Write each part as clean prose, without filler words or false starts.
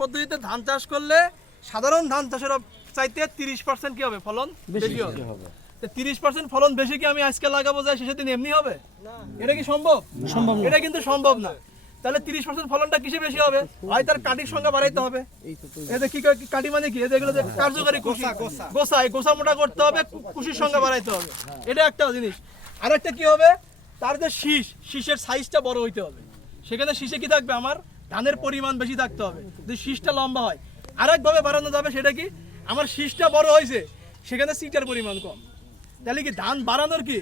পদ্ধতিতে ধান চাষ করলে সাধারণ ধান চাষের চাইতে 30% কি হবে ফলন বেশি হবে। 30% ফলন বেশি কি আমি আজকে লাগাবো যায় শেষের দিন এমনি হবে? এটা কি সম্ভব? সম্ভব না, এটা কিন্তু সম্ভব না। তাহলে 30% ফলনটা কিসে বেশি হবে? হয় তার কাটির সংখ্যা বাড়াইতে হবে। এতে কি কাটি মানে কি? এগুলো যে কার্যকরী গোসা মোটা করতে হবে, কুশির সংখ্যা বাড়াইতে হবে। এটা একটা জিনিস। আরেকটা কি হবে? তার যে শীষের সাইজটা বড় হইতে হবে। সেখানে শীষে কি থাকবে? আমার ধানের পরিমাণ বেশি থাকতে হবে। যদি শীষটা লম্বা হয়, আরেকভাবে বাড়ানো যাবে। সেটা কি? আমার শীষটা বড় হয়েছে, সেখানে সিটের পরিমাণ কম। তাহলে কি ধান বাড়ানোর কি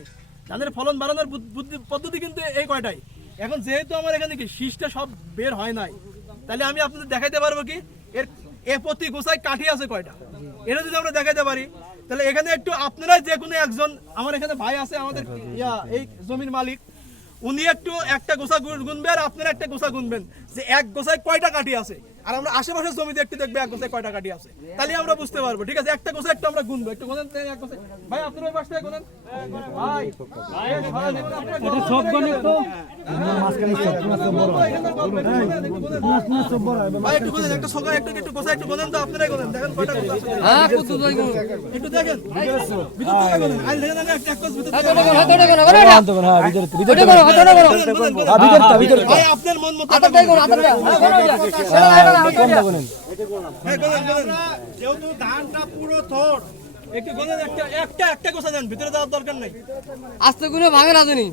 ধানের ফলন বাড়ানোর পদ্ধতি কিন্তু এই কয়টাই। এখন যেহেতু আমার এখানে কি শীষটা সব বের হয় নাই, তাহলে আমি আপনাদের দেখাইতে পারবো কি এর প্রতি গোছায় কাঠি আছে কয়টা, এটা যদি আমরা দেখাইতে পারি তাহলে এখানে একটু আপনারা যে কোনো একজন, আমার এখানে ভাই আছে আমাদের এই জমির মালিক, উনি একটু একটা গোছা গুনবে আর আপনারা একটা গোছা গুনবেন যে এক গোছায় কয়টা কাঠি আছে, আর আমরা আশেপাশের জমিতে একটু দেখবে এক গোছায় কয়টা কাঠি আছে, তাহলে আমরা বুঝতে পারবো। ঠিক আছে, একটা গোছা একটু আমরা গুনবো, একটু গুনেন এক গোছায়। ভাই আপনারা ওই পাশ থেকে গুনেন। ভাই এটা সব গণে তো মাঝখানে সব বড় ভাই একটু গুনেন, একটা সংখ্যা একটু গোছা একটু গুনেন তো আপনারাই গুনেন, দেখেন কয়টা গোছা আছে। হ্যাঁ কত যাই গুনেন একটু দেখেন ভিতর থেকে গুনেন, আই দেখেন না একটা গোছ ভিতর থেকে গুনেন, হাতে গুনেন হ্যাঁ ভিতরে ভাই আপনার মন মতো হাতে গুনেন, হাতে যেহেতু ধানটা পুরো থোড়, একটু গুনেন, একটা গোছা দেন, ভিতরে যাওয়ার দরকার নাই। আস্তে গুনে ভাঙে না জানি।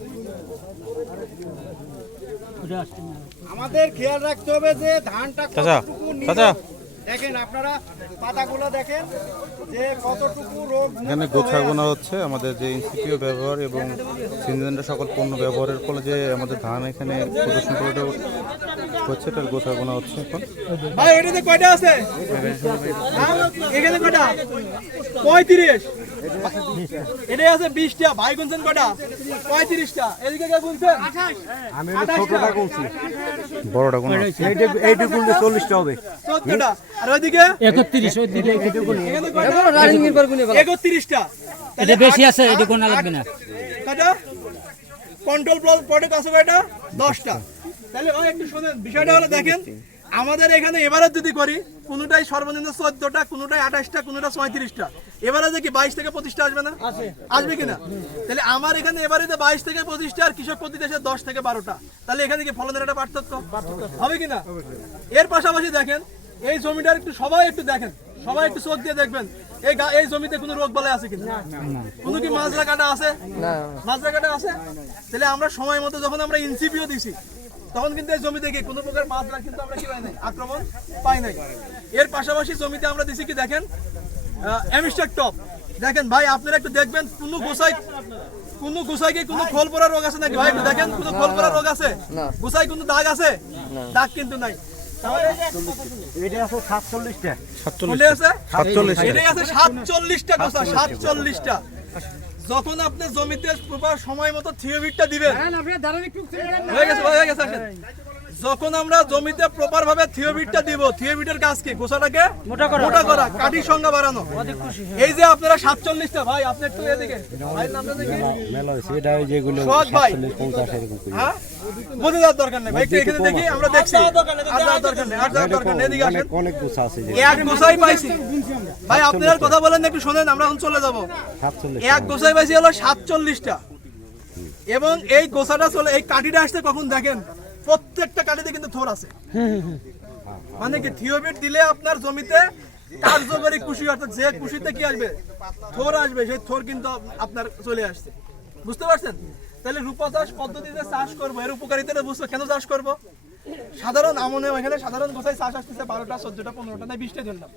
আমাদের খেয়াল রাখতে হবে যে ধানটা কতটুকু নিয়ে দেখেন, আপনারা পাতাগুলো দেখেন যে কতটুকু রোগ। এখানে গোছা গোনা হচ্ছে আমাদের যে ইনসিপিও ব্যবহার এবং সিনজেন্টা সকল পণ্য ব্যবহারের ফলে যে আমাদের ধান এখানে প্রদর্শন করে হচ্ছে, তার গোছা গোনা হচ্ছে এখন। ভাই এটাতে কয়টা আছে? এখানে কয়টা? 35। এটাই আছে 20টা। ভাই গুনছেন কয়টা? 35টা। এদিকে কে গুনছেন? আমি ছোটটা গুনছি, বড়টা গোনা এইটা গুনলে 40টা হবে। 14টা। আর ওইদিকে 31। ওইদিকে এখানে কয়টা? 31টা। এটা বেশি আছে, এটা কোন লাগবে না। কয়টা? কন্ট্রোল প্রোডাক্ট আছে কয়টা? 10টা। তাহলে ভাই একটু শুনেন, বিষয়টা হলো দেখেন, আমাদের এখানে এবারে যদি করি কোনটাই সর্বনিম্ন 14টা, কোনটাই 28টা, কোনটা 37টা, এবারে যে কি 22 থেকে 25টা আসবে না? আসবে কিনা? তাহলে আমার এখানে এবারে যে 22 থেকে 25টা আর কৃষক প্রতি দেশে 10 থেকে 12টা, তাহলে এখানে কি ফলনের একটা পার্থক্য হবে কিনা? এর পাশাপাশি দেখেন এই জমিটার একটু সবাই একটু দেখেন, সবাই একটু চোখ দিয়ে দেখবেন এই জমিতে কোনো রোগ বালাই আছে কিনা, কোনো কি মাজরা কাটা আছে? মাজরা কাটা আছে? তাহলে আমরা সময় মতো যখন আমরা ইনসিপিও দিছি তখন কিন্তু এই জমি থেকে কোনো প্রকার মাজরা কিন্তু আমরা কি পাই নাই, আক্রমণ পাই নাই। এর পাশাপাশি জমিতে আমরা দিছি কি দেখেন অ্যামিস্টার টপ। দেখেন ভাই আপনারা একটু দেখবেন কোনো গোছায় কি কোনো খোল পড়া রোগ আছে নাকি? ভাই একটু দেখেন কোনো খোল পড়া রোগ আছে? গোছায় কোনো দাগ আছে? দাগ কিন্তু নাই। এটা আছে 47টা। 47টা গোছা, 47টা। যখন আপনি জমিতে প্রপার সময় মতো থিওবিটটা দিবেন, হয়ে গেছে আসেন। যখন আমরা জমিতে প্রপার ভাবে থিওবিটটা দিব, থিওবিটের কাজ কি? গোছাটাকে মোটা করা, কাঠির সংখ্যা বাড়ানো। এই যে আপনারা 47টা, ভাই আপনি একটু এদিকে, ভাই নামটা দেখি মেলা হইছে, এটা যেগুলো 47 50 এরকম করি। হ্যাঁ বুঝে যাওয়ার দরকার নেই ভাই, একটু এখানে দেখি, আমরা দেখছি। আর যাওয়ার দরকার নেই, এদিকে আসেন। অনেক গোছা আছে যে এক গোছাই পাইছি ভাই, আপনারা কথা বলেন একটু শুনেন, আমরা এখন চলে যাব। এক গোছাই পাইছি হলো 47টা, এবং এই গোছাটা চলে, এই কাঠিটা আসছে কখন দেখেন, প্রত্যেকটা কাঠিতে কিন্তু থোর আছে। মানে কি থিওবিট দিলে আপনার জমিতে কার্যকরী কুশি, অর্থাৎ যে কুশিতে কি আসবে, থোর আসবে, সেই থোর কিন্তু আপনার চলে আসছে। বুঝতে পারছেন? তাহলে রূপা চাষ পদ্ধতিতে চাষ করবো, এর উপকারিতাটা বুঝবো। কেন চাষ করবো? সাধারণ আমনে এখানে সাধারণ গোছায় চাষ আসতেছে 12টা 14টা 15টা না 20টা ধরলাম,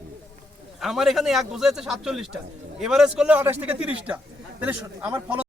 আমার এখানে এক গোছায় আছে 47টা, এভারেজ করলে 28 থেকে 30টা, তাহলে আমার ফলন